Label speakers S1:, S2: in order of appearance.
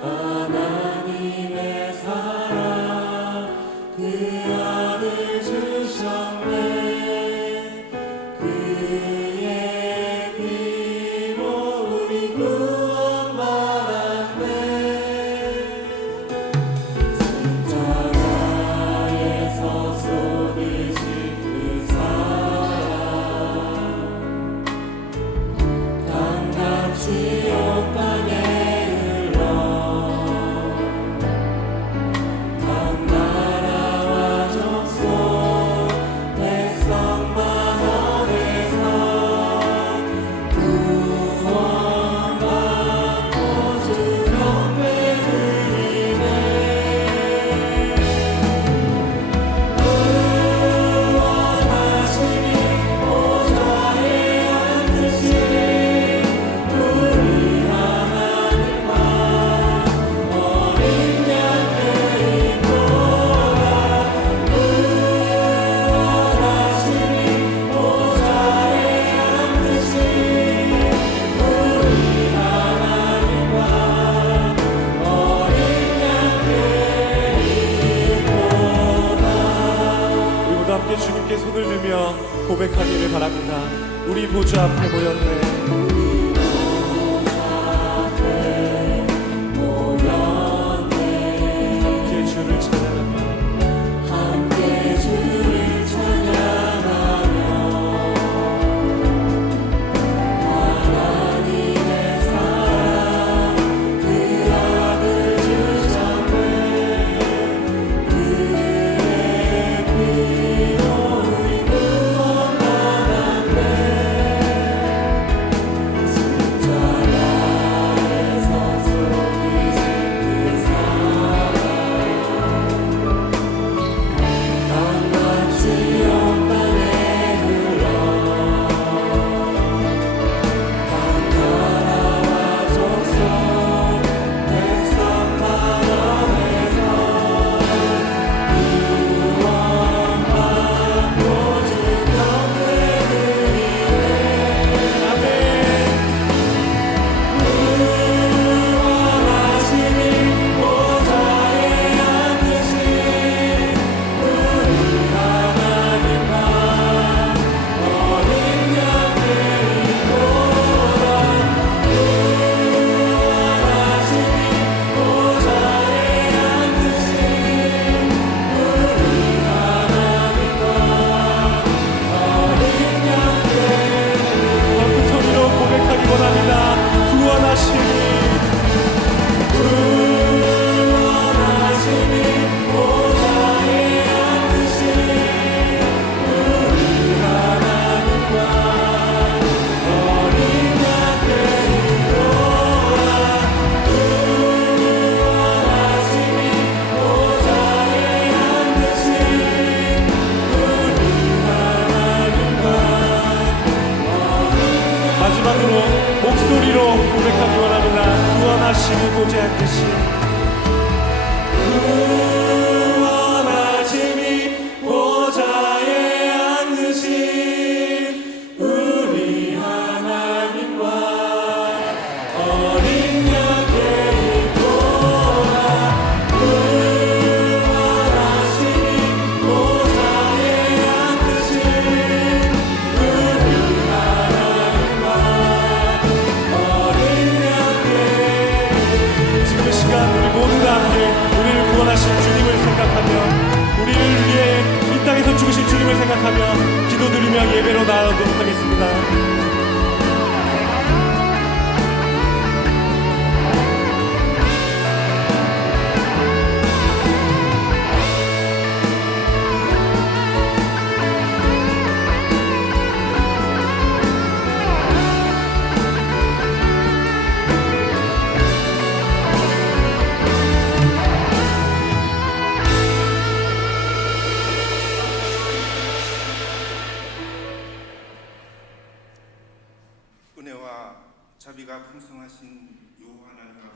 S1: 하나님의 사랑 그 안에
S2: 고백하기를 바랍니다. 우리 보좌 앞에 모였네. 목소리로 고백하기 원합니다. 구원하시고 보지 않듯이. 생각하며 기도드리며 예배로 나아가도록 하겠습니다.
S3: 자비가 풍성하신 요 하나님